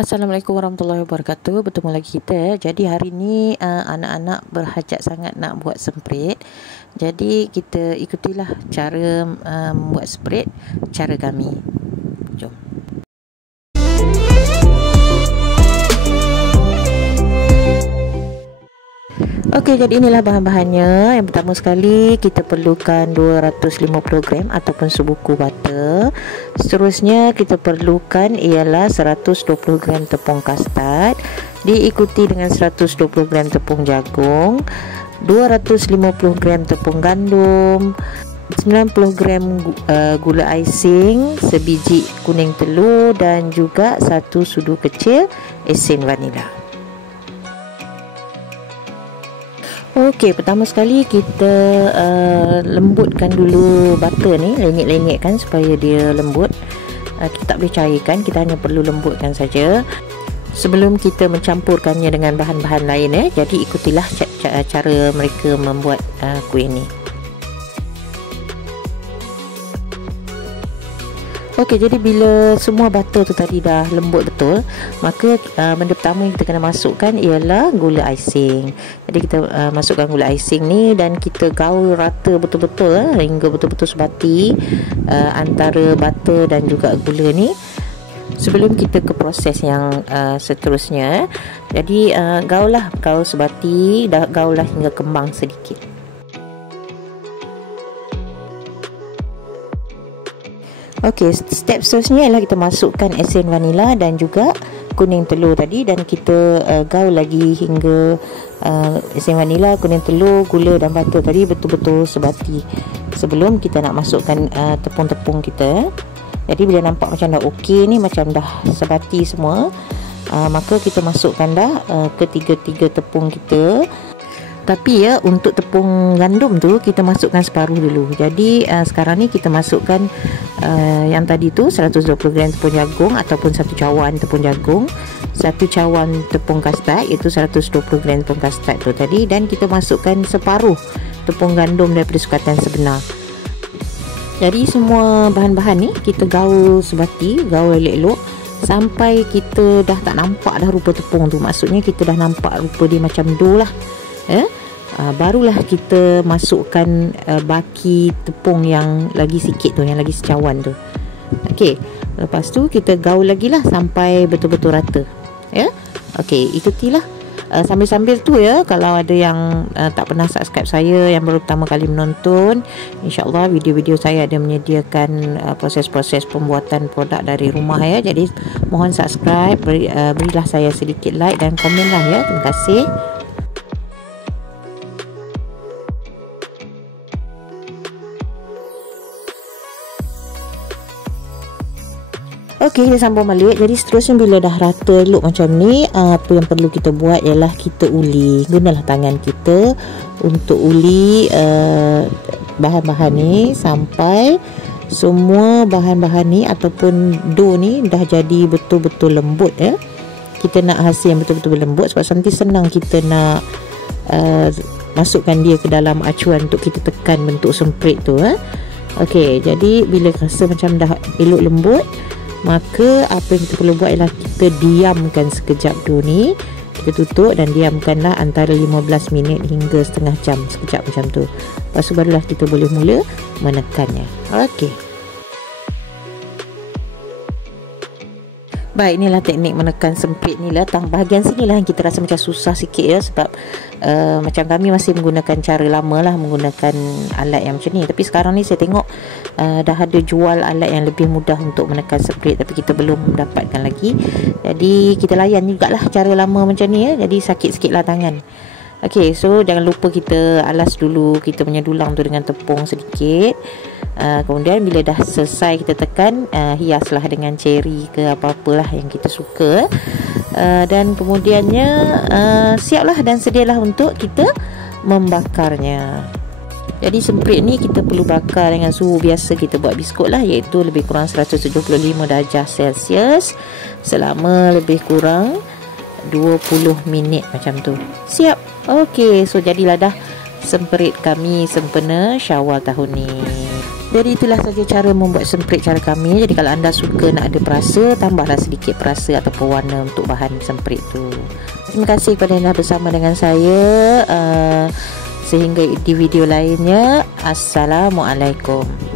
Assalamualaikum warahmatullahi wabarakatuh. Bertemu lagi kita. Jadi hari ni anak-anak berhajat sangat nak buat semprit. Jadi kita ikutilah cara buat semprit cara kami. Jom. Okey, jadi inilah bahan-bahannya. Yang pertama sekali kita perlukan 250 gram ataupun sebuku butter. Seterusnya kita perlukan ialah 120 gram tepung kastad, diikuti dengan 120 gram tepung jagung, 250 gram tepung gandum, 90 gram gula icing, sebiji kuning telur dan juga 1 sudu kecil esen vanila. Okey, pertama sekali kita lembutkan dulu butter ni, lenyek-lenyekkan supaya dia lembut. Kita tak boleh cairkan, kita hanya perlu lembutkan saja sebelum kita mencampurkannya dengan bahan-bahan lain. Jadi ikutilah cara mereka membuat kuih ni. Okey, jadi bila semua butter tu tadi dah lembut betul, maka benda pertama yang kita kena masukkan ialah gula icing. Jadi kita masukkan gula icing ni dan kita gaul rata betul-betul hingga betul-betul sebati antara butter dan juga gula ni sebelum kita ke proses yang seterusnya. Jadi gaul sebati, gaul hingga kembang sedikit. Okey, step seterusnya ialah kita masukkan esen vanila dan juga kuning telur tadi, dan kita gaul lagi hingga esen vanila, kuning telur, gula dan butter tadi betul-betul sebati sebelum kita nak masukkan tepung-tepung kita. Jadi bila nampak macam dah okey ni, macam dah sebati semua, maka kita masukkan dah ketiga-tiga tepung kita. Tapi untuk tepung gandum tu kita masukkan separuh dulu. Jadi sekarang ni kita masukkan yang tadi tu 120 gram tepung jagung ataupun 1 cawan tepung jagung, 1 cawan tepung kastad iaitu 120 gram tepung kastad tu tadi, dan kita masukkan separuh tepung gandum daripada sukatan sebenar. Jadi semua bahan-bahan ni kita gaul sebati, gaul elok-elok sampai kita dah tak nampak dah rupa tepung tu. Maksudnya kita dah nampak rupa dia macam dough lah. Barulah kita masukkan baki tepung yang lagi sikit tu, yang lagi secawan tu. Okey, lepas tu kita gaul lagi lah sampai betul-betul rata. Okey, ikutilah sambil-sambil tu kalau ada yang tak pernah subscribe saya, yang baru pertama kali menonton, insya-Allah video-video saya ada menyediakan proses-proses pembuatan produk dari rumah jadi mohon subscribe, berilah saya sedikit like dan komen lah terima kasih. Okey, kita sambung balik. Jadi seterusnya bila dah rata elok macam ni, apa yang perlu kita buat ialah kita uli. Gunalah tangan kita untuk uli bahan-bahan ni sampai semua bahan-bahan ni ataupun dough ni dah jadi betul-betul lembut. Kita nak hasil yang betul-betul lembut sebab nanti senang kita nak masukkan dia ke dalam acuan untuk kita tekan bentuk semprit tu. Okey, jadi bila rasa macam dah elok lembut, maka apa yang kita perlu buat ialah kita diamkan sekejap dough ni. Kita tutup dan diamkanlah antara 15 minit hingga setengah jam, sekejap macam tu. Lepas tu barulah kita boleh mula menekannya. Okey. Baik, inilah teknik menekan semprit ni lah. Bahagian sini lah yang kita rasa macam susah sikit sebab macam kami masih menggunakan cara lama lah, menggunakan alat yang macam ni. Tapi sekarang ni saya tengok dah ada jual alat yang lebih mudah untuk menekan semprit, tapi kita belum mendapatkan lagi. Jadi kita layan jugalah cara lama macam ni jadi sakit sikit lah tangan. Okey, so jangan lupa kita alas dulu kita punya dulang tu dengan tepung sedikit. Kemudian bila dah selesai kita tekan, hiaslah dengan cherry ke apa-apalah yang kita suka. Dan kemudiannya siaplah dan sedialah untuk kita membakarnya. Jadi semprit ni kita perlu bakar dengan suhu biasa kita buat biskut lah, iaitu lebih kurang 175 darjah Celsius selama lebih kurang 20 minit macam tu. Siap. Okey, so jadilah dah semprit kami sempena Syawal tahun ni. Jadi itulah saja cara membuat semprit cara kami. Jadi kalau anda suka nak ada perasa, tambahlah sedikit perasa ataupun warna untuk bahan semprit tu. Terima kasih kepada anda bersama dengan saya. Sehingga di video lainnya. Assalamualaikum.